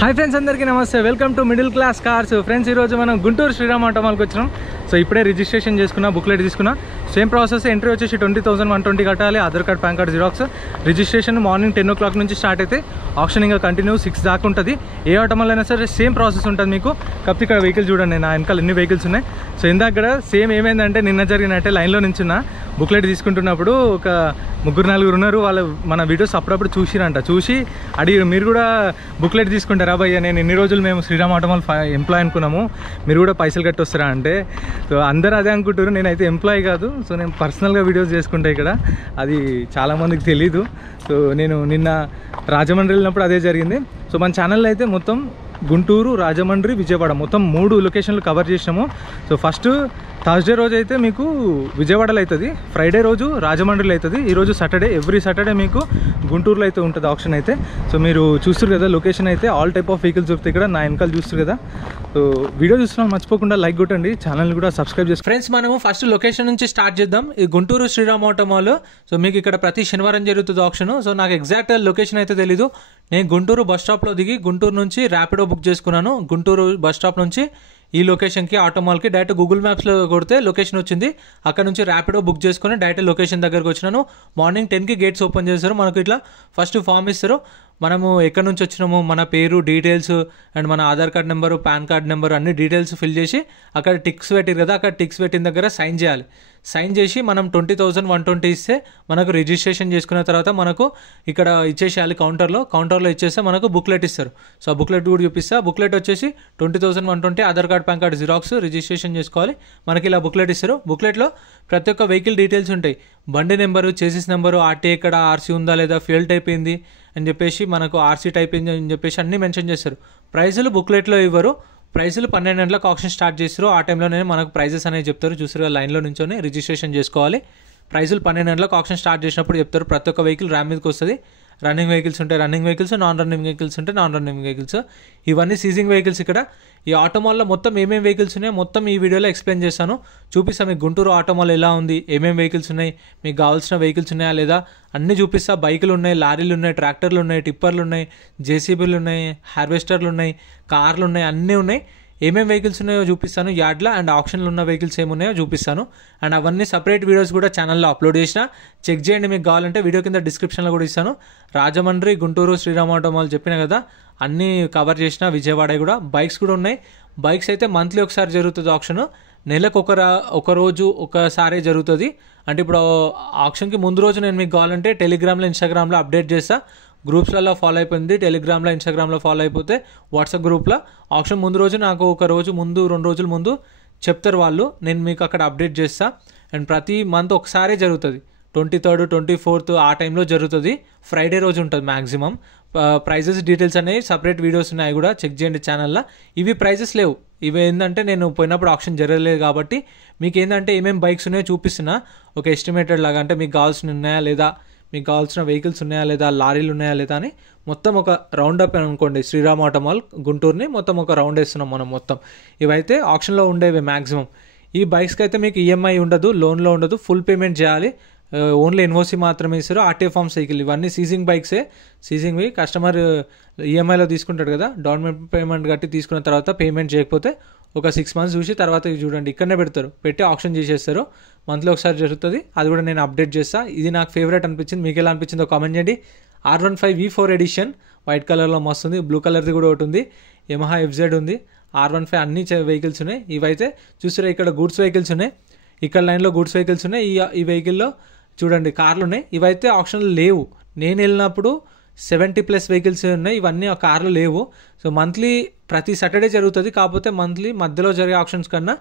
Hi friends, అందరికీ నమస్తే. Welcome to middle class cars. Friends, ఈరోజు మనం గుంటూరు శ్రీరామ్ ఆటోమాల్కి వచ్చినాం. సో ఇప్పుడే రిజిస్ట్రేషన్ చేసుకున్నా, బుక్లెట్ తీసుకున్నా. Same process. ఎంట్రీ వచ్చేసి 20,120 కట్టాలి. Aadhaar card, pan card, xerox. Registration morning 10 o'clock నుంచి స్టార్ట్ అయితే ఆప్షన్ ఇంకా కంటిన్యూ 6 దాకా ఉంటుంది. ఏ ఆటోమాల్ అయినా సరే సేమ్ ప్రాసెస్ ఉంటుంది మీకు. కాకపోతే ఇక్కడ వెహికల్ చూడండి, నా వెనకాల ఎన్ని వెహికల్స్ ఉన్నాయి. సో ఇందాక సేమ్ ఏమైందంటే, నిన్న జరిగినట్టే లైన్లో నించున్నా. బుక్లెట్ తీసుకుంటున్నప్పుడు ఒక 3-4 ఉన్నారు. వాళ్ళు మన వీడియోస్ అప్పుడప్పుడు చూసిరంట. చూసి అడిగారు, మీరు కూడా బుక్లెట్ తీసుకుంటారా భయ్య? నేను ఎన్ని రోజులు మేము శ్రీరామ్ ఆటోమాల్ ఎంప్లాయ్ అనుకున్నాము, మీరు కూడా పైసలు కట్టి వస్తారా అంటే, సో అందరూ అదే అనుకుంటారు. నేనైతే ఎంప్లాయ్ కాదు. సో నేను పర్సనల్గా వీడియోస్ చేసుకుంటా ఇక్కడ. అది చాలామందికి తెలీదు. సో నేను నిన్న రాజమండ్రి వెళ్ళినప్పుడు అదే జరిగింది. సో మన ఛానల్లో అయితే మొత్తం గుంటూరు, రాజమండ్రి, విజయవాడ మొత్తం 3 లొకేషన్లు కవర్ చేసినాము. సో ఫస్ట్ థర్స్డే రోజు అయితే మీకు విజయవాడలో అవుతుంది, ఫ్రైడే రోజు రాజమండ్రిలో అవుతుంది, ఈరోజు సాటర్డే. ఎవ్రీ సాటర్డే మీకు గుంటూరులో అయితే ఉంటుంది ఆప్షన్ అయితే. సో మీరు చూస్తారు కదా లొకేషన్ అయితే, ఆల్ టైప్ ఆఫ్ వెహికల్స్ దొరుకుతాయి ఇక్కడ. నా వెనకాల చూస్తారు కదా. సో వీడియో చూస్తున్నాం, మర్చిపోకుండా లైక్ కొట్టండి, ఛానల్ కూడా సబ్స్క్రైబ్ చేసుకోండి. ఫ్రెండ్స్, మనము ఫస్ట్ లొకేషన్ నుంచి స్టార్ట్ చేద్దాం. ఈ గుంటూరు శ్రీరామ్ ఆటోమాల్. సో మీకు ఇక్కడ ప్రతి శనివారం జరుగుతుంది ఆప్షన్. సో నాకు ఎగ్జాక్ట్ లొకేషన్ అయితే తెలీదు. నేను గుంటూరు బస్ స్టాప్లో దిగి గుంటూరు నుంచి ర్యాపిడో బుక్ చేసుకున్నాను. గుంటూరు బస్ స్టాప్ నుంచి ఈ లొకేషన్కి, ఆటోమాల్కి డైరెక్ట్ గూగుల్ మ్యాప్స్లో కొడితే లొకేషన్ వచ్చింది. అక్కడ నుంచి ర్యాపిడో బుక్ చేసుకుని డైరెక్ట్ లొకేషన్ దగ్గరకు వచ్చినాను. మార్నింగ్ 10కి గేట్స్ ఓపెన్ చేస్తారు. మనకు ఇట్లా ఫస్ట్ ఫామ్ ఇస్తారు. మనము ఎక్కడి నుంచి వచ్చినాము, మన పేరు, డీటెయిల్స్ అండ్ మన Aadhaar card number, pan card number అన్ని డీటెయిల్స్ ఫిల్ చేసి అక్కడ టిక్స్ పెట్టారు కదా, అక్కడ టిక్స్ పెట్టిన దగ్గర సైన్ చేయాలి. సైన్ చేసి మనం 20,120 ఇస్తే మనకు రిజిస్ట్రేషన్ చేసుకున్న తర్వాత మనకు ఇక్కడ ఇచ్చేసేయాలి కౌంటర్లో ఇచ్చేస్తే మనకు బుక్లెట్ ఇస్తారు. సో ఆ బుక్లెట్ కూడా చూపిస్తా. బుక్లెట్ వచ్చేసి 20,120, Aadhaar card, pan card, xerox, registration చేసుకోవాలి. మనకి ఇలా బుక్లెట్ ఇస్తారు. బుక్లెట్లో ప్రతి ఒక్క వెహికల్ డీటెయిల్స్ ఉంటాయి. బండి నెంబరు, చేసిస్ నెంబరు, ఆర్టీఏ ఎక్కడ, ఆర్సీ ఉందా లేదా, ఫ్యూయల్ టైప్ ఏంది అని చెప్పేసి, మనకు ఆర్సీ టైప్ ఏంది అని చెప్పేసి అన్నీ మెన్షన్ చేస్తారు. ప్రైజులు బుక్లెట్లో ఇవ్వరు. ప్రైజులు 12 గంటలకు ఆప్షన్ స్టార్ట్ చేస్తారు. ఆ టైంలోనే మనకు ప్రైజెస్ అనేది చెప్తారు. చూసారు లైన్లో నుంచొని రిజిస్ట్రేషన్ చేసుకోవాలి. ప్రైజులు 12 గంటలకు ఆప్షన్ స్టార్ట్ చేసినప్పుడు చెప్తారు. ప్రతి ఒక్క వెహికల్ ర్యామ్ మీదకి వస్తుంది. రన్నింగ్ వెహికల్స్ ఉంటాయి, running vehicles, non running vehicles ఉంటాయి, నాన్ రన్నింగ్ వెహికల్స్. ఇవన్నీ సీజింగ్ వెహికల్స్. ఇక్కడ ఈ ఆటోమాల్లో మొత్తం ఏమేమి వెహికల్స్ ఉన్నాయో మొత్తం ఈ వీడియోలో ఎక్స్ప్లెయిన్ చేస్తాను. చూపిస్తాను మీకు గుంటూరు ఆటోమాల్ ఎలా ఉంది, ఏమేమి వెహికల్స్ ఉన్నాయి, మీకు కావాల్సిన వెహికల్స్ ఉన్నాయా లేదా అన్నీ చూపిస్తా. బైకులు ఉన్నాయి, లారీలు ఉన్నాయి, ట్రాక్టర్లు ఉన్నాయి, టిప్పర్లు ఉన్నాయి, జేసీబీలు ఉన్నాయి, హార్వెస్టర్లు ఉన్నాయి, కార్లు ఉన్నాయి, అన్నీ ఉన్నాయి. ఏమేమి వెహికల్స్ ఉన్నాయో చూపిస్తాను. యార్డ్లో అండ్ ఆప్షన్లు ఉన్న వెహికల్స్ ఏమున్నాయో చూపిస్తాను. అండ్ అవన్నీ సపరేట్ వీడియోస్ కూడా ఛానల్లో అప్లోడ్ చేసిన, చెక్ చేయండి. మీకు కావాలంటే వీడియో కింద డిస్క్రిప్షన్లో కూడా ఇస్తాను. రాజమండ్రి, గుంటూరు, శ్రీరామ్ ఆటోమాల్ చెప్పిన కదా, అన్నీ కవర్ చేసిన. విజయవాడ కూడా బైక్స్ కూడా ఉన్నాయి. బైక్స్ అయితే మంత్లీ ఒకసారి జరుగుతుంది ఆప్షన్. నెలకు ఒక రోజు ఒకసారి జరుగుతుంది. అంటే ఇప్పుడు ఆప్షన్కి ముందు రోజు నేను మీకు కావాలంటే టెలిగ్రామ్లో, ఇన్స్టాగ్రామ్లో అప్డేట్ చేస్తా. గ్రూప్స్లలో ఫాలో అయిపోయింది. టెలిగ్రామ్లో, ఇన్స్టాగ్రామ్లో ఫాలో అయిపోతే వాట్సాప్ గ్రూప్లో ఆప్షన్ ముందు రోజు నాకు ఒక రోజు ముందు, 2 రోజుల ముందు చెప్తారు వాళ్ళు. నేను మీకు అక్కడ అప్డేట్ చేస్తా. అండ్ ప్రతి మంత్ ఒకసారి జరుగుతుంది. 23rd, 24th ఆ టైంలో జరుగుతుంది. ఫ్రైడే రోజు ఉంటుంది మ్యాక్సిమం. ప్రైజెస్ డీటెయిల్స్ అనేవి సపరేట్ వీడియోస్ ఉన్నాయి, కూడా చెక్ చేయండి ఛానల్లో. ఇవి ప్రైజెస్ లేవు. ఇవి ఏంటంటే నేను పోయినప్పుడు ఆప్షన్ జరగలేదు కాబట్టి మీకు ఏంటంటే ఏమేమి బైక్స్ ఉన్నాయో చూపిస్తున్నా ఒక ఎస్టిమేటెడ్ లాగా. అంటే మీకు కావాల్సిన ఉన్నాయా లేదా, మీకు కావాల్సిన వెహికల్స్ ఉన్నాయా లేదా, లారీలు ఉన్నాయా లేదా అని మొత్తం ఒక రౌండ్ అప్ అనుకోండి. శ్రీరామ్ ఆటోమాల్ గుంటూరుని మొత్తం ఒక రౌండ్ వేస్తున్నాం మనం మొత్తం. ఇవైతే ఆప్షన్లో ఉండేవి మ్యాక్సిమం. ఈ బైక్స్కి అయితే మీకు ఈఎంఐ ఉండదు, లోన్లో ఉండదు, ఫుల్ పేమెంట్ చేయాలి. ఓన్లీ ఎన్ఓసి మాత్రమే ఇస్తారు. ఆర్టీఏ ఫామ్ సైకిల్ ఇవన్నీ సీజింగ్ బైక్సే. సీజింగ్వి కస్టమర్ ఈఎంఐలో తీసుకుంటాడు కదా, డౌన్ పేమెంట్ కట్టి తీసుకున్న తర్వాత పేమెంట్ చేయకపోతే ఒక 6 months చూసి తర్వాత ఇవి చూడండి ఇక్కడనే పెడతారు, పెట్టి ఆప్షన్ చేసేస్తారు. మంత్లీ ఒకసారి జరుగుతుంది. అది కూడా నేను అప్డేట్ చేస్తాను. ఇది నాకు ఫేవరెట్ అనిపించింది. మీకు ఎలా అనిపించిందో కామెంట్ చేయండి. R15 V4 ఎడిషన్ వైట్ కలర్లో మస్తుంది. బ్లూ కలర్ది కూడా ఒకటి ఉంది. యమహా FZ ఉంది. R15 అన్ని వెహికల్స్ ఉన్నాయి. ఇవైతే చూసారా ఇక్కడ గూడ్స్ వెహికల్స్ ఉన్నాయి. ఇక్కడ లైన్లో గూడ్స్ వెహికల్స్ ఉన్నాయి. ఈ వెహికల్లో చూడండి కార్లు ఉన్నాయి. ఇవైతే ఆప్షన్లు లేవు. నేను వెళ్ళినప్పుడు 70+ వెహికల్స్ ఉన్నాయి. ఇవన్నీ ఆ కార్లు లేవు. సో మంత్లీ ప్రతి సాటర్డే జరుగుతుంది. కాకపోతే మంత్లీ మధ్యలో జరిగే ఆప్షన్స్ కన్నా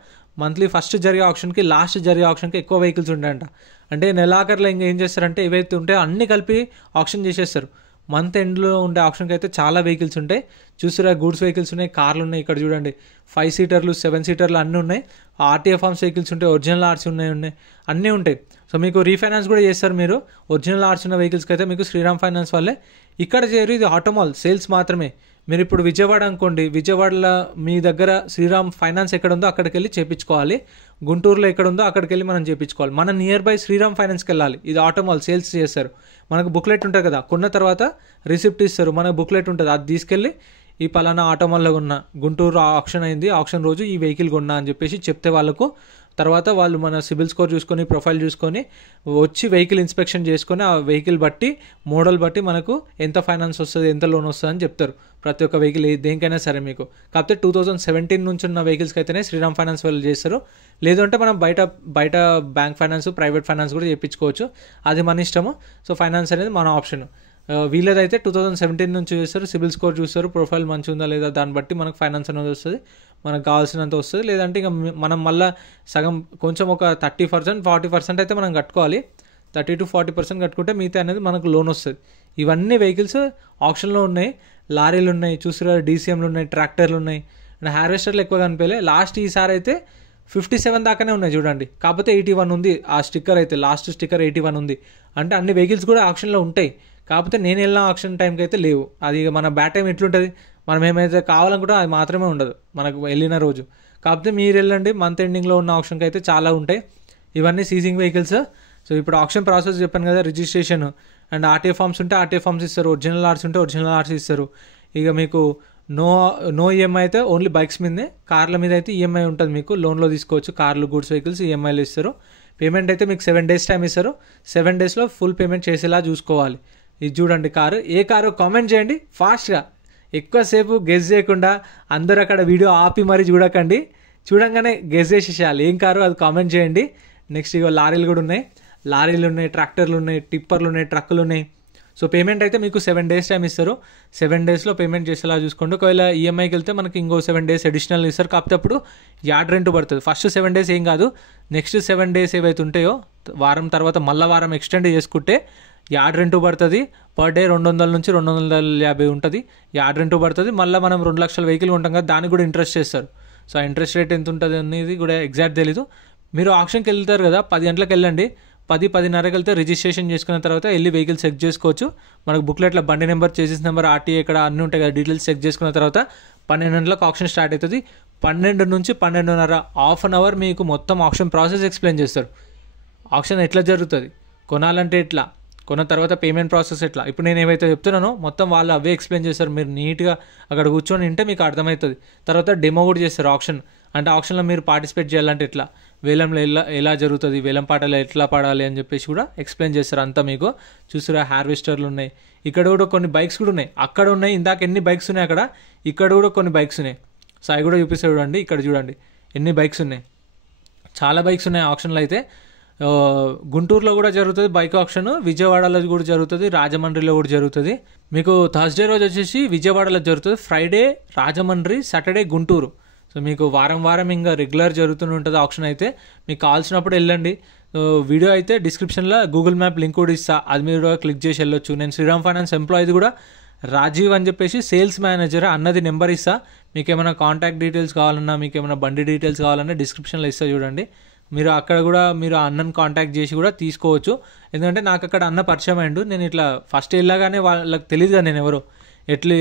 మంత్లీ ఫస్ట్ జరిగే ఆప్షన్కి, లాస్ట్ జరిగే ఆప్షన్కి ఎక్కువ వెహికల్స్ ఉంటాయంట. అంటే నెలాఖరులో ఇంకా ఏం చేస్తారంటే ఏవైతే ఉంటాయో అన్నీ కలిపి ఆప్షన్ చేసేస్తారు. మంత్ ఎండ్లో ఉండే ఆప్షన్కి అయితే చాలా వెహికల్స్ ఉంటాయి. చూసారా గూడ్స్ వెహికల్స్ ఉన్నాయి, కార్లు ఉన్నాయి. ఇక్కడ చూడండి 5 సీటర్లు, 7 సీటర్లు అన్నీ ఉన్నాయి. ఆర్టీఏ ఫార్మ్స్ వెహికల్స్ ఉంటాయి, ఒరిజినల్ ఆర్సీ ఉన్నాయి అన్నీ ఉంటాయి. సో మీకు రీఫైనాన్స్ కూడా చేస్తారు. మీరు ఒరిజినల్ ఆర్సీ ఉన్న వెహికల్స్కి అయితే మీకు శ్రీరామ్ ఫైనాన్స్ వాళ్ళే ఇక్కడ చేరు. ఇది ఆటోమాల్ సేల్స్ మాత్రమే. మీరు ఇప్పుడు విజయవాడ అనుకోండి, విజయవాడలో మీ దగ్గర శ్రీరామ్ ఫైనాన్స్ ఎక్కడ ఉందో అక్కడికి వెళ్ళి చేయించుకోవాలి. గుంటూరులో ఎక్కడ ఉందో అక్కడికి వెళ్ళి మనం చేయించుకోవాలి. మన నియర్ బై శ్రీరామ్ ఫైనాన్స్కి వెళ్ళాలి. ఇది ఆటోమాల్ సేల్స్ చేస్తారు. మనకు బుక్లెట్ ఉంటుంది కదా, కొన్న తర్వాత రిసిప్ట్ ఇస్తారు, మనకు బుక్లెట్ ఉంటుంది, అది తీసుకెళ్ళి ఈ పలానా ఆటోమాల్లో కొన్నా, గుంటూరు ఆప్షన్ అయింది, ఆప్షన్ రోజు ఈ వెహికల్ కొన్నా అని చెప్పేసి చెప్తే వాళ్ళకు తర్వాత వాళ్ళు మన సిబిల్ స్కోర్ చూసుకొని ప్రొఫైల్ చూసుకొని వచ్చి వెహికల్ ఇన్స్పెక్షన్ చేసుకొని ఆ వెహికల్ బట్టి మోడల్ బట్టి మనకు ఎంత ఫైనాన్స్ వస్తుంది, ఎంత లోన్ వస్తుంది అని చెప్తారు. ప్రతి ఒక్క వెహికల్ దేనికైనా సరే మీకు. కాకపోతే 2017 నుంచి ఉన్న వెహికల్స్కి అయితేనే శ్రీరామ్ ఫైనాన్స్ వాళ్ళు చేస్తారు. లేదంటే మనం బయట బ్యాంక్ ఫైనాన్స్, ప్రైవేట్ ఫైనాన్స్ కూడా చేయించుకోవచ్చు. అది మన ఇష్టము. సో ఫైనాన్స్ అనేది మన ఆప్షన్. వీళ్ళదైతే 2017 నుంచి చూస్తారు, సిబిల్ స్కోర్ చూస్తారు, ప్రొఫైల్ మంచిగా ఉందా లేదా దాన్ని బట్టి మనకు ఫైనాన్స్ అనేది వస్తుంది, మనకు కావాల్సినంత వస్తుంది. లేదంటే ఇక మనం మళ్ళీ సగం కొంచెం ఒక 30%, 40% అయితే మనం కట్టుకోవాలి. 30 to 40% కట్టుకుంటే మిగతా అనేది మనకు లోన్ వస్తుంది. ఇవన్నీ వెహికల్స్ ఆప్షన్లో ఉన్నాయి. లారీలు ఉన్నాయి, చూసారా, డీసీఎంలు ఉన్నాయి, ట్రాక్టర్లు ఉన్నాయి, అండ్ హార్వెస్టర్లు ఎక్కువ కనిపించలే. లాస్ట్ ఈసారి అయితే 57 దాకానే ఉన్నాయి చూడండి. కాకపోతే 81 ఉంది ఆ స్టిక్కర్ అయితే, లాస్ట్ స్టిక్కర్ 81 ఉంది. అంటే అన్ని వెహికల్స్ కూడా ఆప్షన్లో ఉంటాయి. కాకపోతే నేను వెళ్ళిన ఆప్షన్ టైంకి అయితే లేవు. అది మన బ్యాడ్ టైం ఎట్లుంటుంది, మనం ఏమైతే కావాలనుకుంటే అది మాత్రమే ఉండదు మనకు వెళ్ళిన రోజు. కాకపోతే మీరు వెళ్ళండి, మంత్ ఎండింగ్లో ఉన్న ఆప్షన్కి అయితే చాలా ఉంటాయి. ఇవన్నీ సీజింగ్ వెహికల్స్. సో ఇప్పుడు ఆప్షన్ ప్రాసెస్ చెప్పాను కదా, రిజిస్ట్రేషన్ అండ్ ఆర్టీఏ ఫామ్స్ ఉంటే ఆర్టీఏ ఫామ్స్ ఇస్తారు, ఒరిజినల్ ఆర్ట్స్ ఉంటే ఒరిజినల్ ఆర్ట్స్ ఇస్తారు. ఇక మీకు నో ఈఎంఐ అయితే ఓన్లీ బైక్స్ మీదే. కార్ల మీద అయితే ఈఎంఐ ఉంటుంది, మీకు లోన్లో తీసుకోవచ్చు. కార్లు, గూడ్స్ వెహికల్స్ ఈఎంఐలు ఇస్తారు. పేమెంట్ అయితే మీకు 7 days టైం ఇస్తారు. 7 daysలో ఫుల్ పేమెంట్ చేసేలా చూసుకోవాలి. ఇది చూడండి కారు, ఏ కారు కామెంట్ చేయండి ఫాస్ట్గా, ఎక్కువసేపు గెస్ చేయకుండా. అందరూ అక్కడ వీడియో ఆపి మరీ చూడకండి, చూడంగానే గెస్ చేసేసేయాలి ఏం కారు అది కామెంట్ చేయండి. నెక్స్ట్ ఇక లారీలు కూడా ఉన్నాయి, లారీలు ఉన్నాయి, ట్రాక్టర్లు ఉన్నాయి, టిప్పర్లు ఉన్నాయి, ట్రక్కులు ఉన్నాయి. సో పేమెంట్ అయితే మీకు 7 days టైం ఇస్తారు. 7 daysలో పేమెంట్ చేసేలా చూసుకోండి. ఒకవేళ ఈఎంఐకి వెళ్తే మనకి ఇంకో 7 days అడిషనల్ ఇస్తారు. కాకపోతే అప్పుడు యార్డ్ రెంట్ పడుతుంది. ఫస్ట్ 7 days ఏం కాదు, నెక్స్ట్ 7 days ఏవైతే ఉంటాయో వారం తర్వాత మళ్ళీ వారం ఎక్స్టెండ్ చేసుకుంటే యార్డ్ రెంట్ పడుతుంది. పర్ డే 200 నుంచి 250 ఉంటుంది యార్డ్ రెంట్ పడుతుంది. మళ్ళీ మనం 2 లక్షల వెహికల్ ఉంటాం కదా, దానికి కూడా ఇంట్రెస్ట్ చేస్తారు. సో ఆ ఇంట్రెస్ట్ రేట్ ఎంత ఉంటుంది అనేది కూడా ఎగ్జాక్ట్ తెలీదు. మీరు ఆప్షన్కి వెళ్తారు కదా, 10 గంటలకు వెళ్ళండి. 10-10:30కి వెళ్తే రిజిస్ట్రేషన్ చేసుకున్న తర్వాత వెళ్ళి వెహికల్ చెక్ చేసుకోవచ్చు. మనకు బుక్లెట్లో బండి నెంబర్, చేసేస్ నెంబర్, ఆర్టీఏ ఇక్కడ అన్నీ ఉంటాయి కదా, డీటెయిల్స్ చెక్ చేసుకున్న తర్వాత 12 గంటలకు ఆప్షన్ స్టార్ట్ అవుతుంది. 12 నుంచి 12:30 హాఫ్ అన్ అవర్ మీకు మొత్తం ఆప్షన్ ప్రాసెస్ ఎక్స్ప్లెయిన్ చేస్తారు. ఆప్షన్ ఎట్లా జరుగుతుంది, కొనాలంటే ఎట్లా, కొన్న తర్వాత పేమెంట్ ప్రాసెస్ ఎట్లా, ఇప్పుడు నేను ఏవైతే చెప్తున్నానో మొత్తం వాళ్ళు అవే ఎక్స్ప్లెయిన్ చేస్తారు. మీరు నీట్గా అక్కడ కూర్చొని ఉంటే మీకు అర్థమవుతుంది. తర్వాత డెమో కూడా చేస్తారు ఆప్షన్. అంటే ఆప్షన్లో మీరు పార్టిసిపేట్ చేయాలంటే ఎట్లా, వేలంలో ఎలా జరుగుతుంది, వేలం పాటలు ఎట్లా పాడాలి అని చెప్పేసి కూడా ఎక్స్ప్లెయిన్ చేస్తారు అంతా మీకు. చూసారా, హార్వెస్టర్లు ఉన్నాయి, ఇక్కడ కూడా కొన్ని బైక్స్ కూడా ఉన్నాయి. అక్కడ ఉన్నాయి, ఇందాక ఎన్ని బైక్స్ ఉన్నాయి అక్కడ, ఇక్కడ కూడా కొన్ని బైక్స్ ఉన్నాయి. సో అవి కూడా చూపిస్తారు చూడండి. ఇక్కడ చూడండి ఎన్ని బైక్స్ ఉన్నాయి, చాలా బైక్స్ ఉన్నాయి ఆప్షన్లో అయితే. గుంటూరులో కూడా జరుగుతుంది బైక్ ఆప్షన్, విజయవాడలో కూడా జరుగుతుంది, రాజమండ్రిలో కూడా జరుగుతుంది. మీకు థర్స్డే రోజు వచ్చేసి విజయవాడలో జరుగుతుంది, Friday Rajahmundry, Saturday Guntur. So మీకు వారం ఇంకా రెగ్యులర్ జరుగుతూనే ఉంటుంది ఆప్షన్ అయితే. మీకు కావాల్సినప్పుడు వెళ్ళండి. వీడియో అయితే డిస్క్రిప్షన్లో గూగుల్ మ్యాప్ లింక్ కూడా ఇస్తా, అది మీరు కూడా క్లిక్ చేసి వెళ్ళొచ్చు. నేను శ్రీరామ్ ఫైనాన్స్ ఎంప్లాయీది కూడా రాజీవ్ అని చెప్పేసి సేల్స్ మేనేజర్ అన్నది నెంబర్ ఇస్తా. మీకు ఏమైనా కాంటాక్ట్ డీటెయిల్స్ కావాలన్నా, మీకు ఏమైనా బండి డీటెయిల్స్ కావాలన్నా డిస్క్రిప్షన్లో ఇస్తా చూడండి. మీరు అక్కడ కూడా మీరు అన్నను కాంటాక్ట్ చేసి కూడా తీసుకోవచ్చు. ఎందుకంటే నాకు అక్కడ అన్న పరిచయం అయ్యిండు. నేను ఇట్లా ఫస్ట్ వెళ్ళగానే వాళ్ళకి తెలియదు కదా నేను ఎవరో, ఎట్లా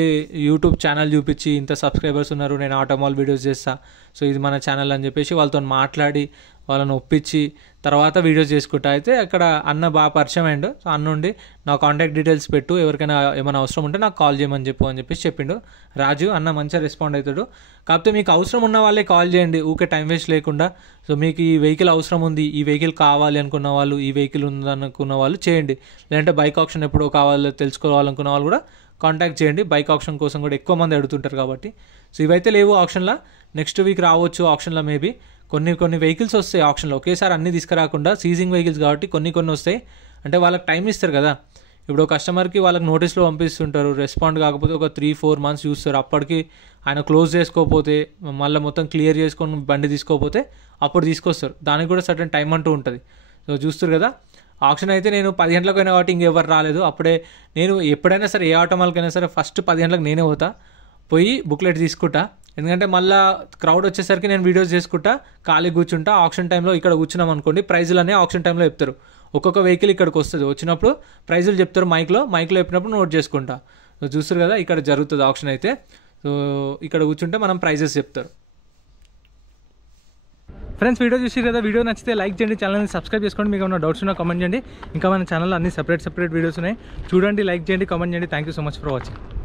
యూట్యూబ్ ఛానల్ చూపించి ఇంత సబ్స్క్రైబర్స్ ఉన్నారు, నేను ఆటోమాల్ వీడియోస్ చేస్తా, సో ఇది మన ఛానల్ అని చెప్పేసి వాళ్ళతో మాట్లాడి వాళ్ళని ఒప్పించి తర్వాత వీడియోస్ చేసుకుంటా. అయితే అక్కడ అన్న బాగా పరిచయం అయ్యిండు. సో అన్న ఉండి నా కాంటాక్ట్ డీటెయిల్స్ పెట్టు, ఎవరికైనా ఏమైనా అవసరం ఉంటే నాకు కాల్ చేయమని చెప్పేసి చెప్పిండు రాజు. అన్న మంచిగా రెస్పాండ్ అవుతాడు. కాకపోతే మీకు అవసరం ఉన్న వాళ్ళే కాల్ చేయండి, ఊకే టైం వేస్ట్ లేకుండా. సో మీకు ఈ వెహికల్ అవసరం ఉంది, ఈ వెహికల్ కావాలి అనుకున్న వాళ్ళు, ఈ వెహికల్ ఉందనుకున్న వాళ్ళు చేయండి. లేదంటే బైక్ ఆప్షన్ ఎప్పుడో కావాలో తెలుసుకోవాలనుకున్న వాళ్ళు కూడా కాంటాక్ట్ చేయండి. బైక్ ఆప్షన్ కోసం కూడా ఎక్కువ మంది అడుగుతుంటారు కాబట్టి. సో ఇవైతే లేవు ఆప్షన్లో, నెక్స్ట్ వీక్ రావచ్చు ఆప్షన్లో. మేబీ కొన్ని వెహికల్స్ వస్తాయి ఆప్షన్లో, ఒకేసారి అన్నీ తీసుకురాకుండా, సీజింగ్ వెహికల్స్ కాబట్టి కొన్ని వస్తాయి. అంటే వాళ్ళకి టైం ఇస్తారు కదా, ఇప్పుడు కస్టమర్కి వాళ్ళకి నోటీస్లో పంపిస్తుంటారు, రెస్పాండ్ కాకపోతే ఒక 3-4 months చూస్తారు. అప్పటికి ఆయన క్లోజ్ చేసుకోకపోతే, మళ్ళీ మొత్తం క్లియర్ చేసుకొని బండి తీసుకోకపోతే అప్పుడు తీసుకొస్తారు. దానికి కూడా సర్టన్ టైం అంటూ ఉంటుంది. సో చూస్తారు కదా, ఆప్షన్ అయితే నేను 10 గంటలకు అయినా కాబట్టి ఇంకెవరు రాలేదు. అప్పుడే నేను ఎప్పుడైనా సరే ఏ ఆటోమాల్కైనా సరే ఫస్ట్ 10 గంటలకు నేనే పోయి బుక్లెట్ తీసుకుంటా. ఎందుకంటే మళ్ళీ క్రౌడ్ వచ్చేసరికి నేను వీడియోస్ చేసుకుంటా, ఖాళీ కూర్చుంటా. ఆప్షన్ టైంలో ఇక్కడ కూర్చున్నాం అనుకోండి, ప్రైజులు అనే ఆప్షన్ టైంలో చెప్తారు. ఒక్కొక్క వెహికల్ ఇక్కడికి వస్తుంది, వచ్చినప్పుడు ప్రైజులు చెప్తారు మైక్లో చెప్పినప్పుడు నోట్ చేసుకుంటా. సో చూస్తారు కదా, ఇక్కడ జరుగుతుంది ఆప్షన్ అయితే. సో ఇక్కడ కూర్చుంటే మనం ప్రైజెస్ చెప్తారు. ఫ్రెండ్స్ వీడియో చూసి కదా, వీడియో నచ్చితే లైక్ చేయండి, ఛానల్ని సబ్స్క్రైబ్ చేసుకోండి. మీకు ఏమైనా డౌట్స్ ఉన్నా కామెంట్ చేయండి. ఇంకా మన ఛానల్లో అన్ని సెపరేట్ వీడియోస్ ఉన్నాయి, చూడండి, లైక్ చేయండి, కామెంట్ చేయండి. Thank you so much for watching.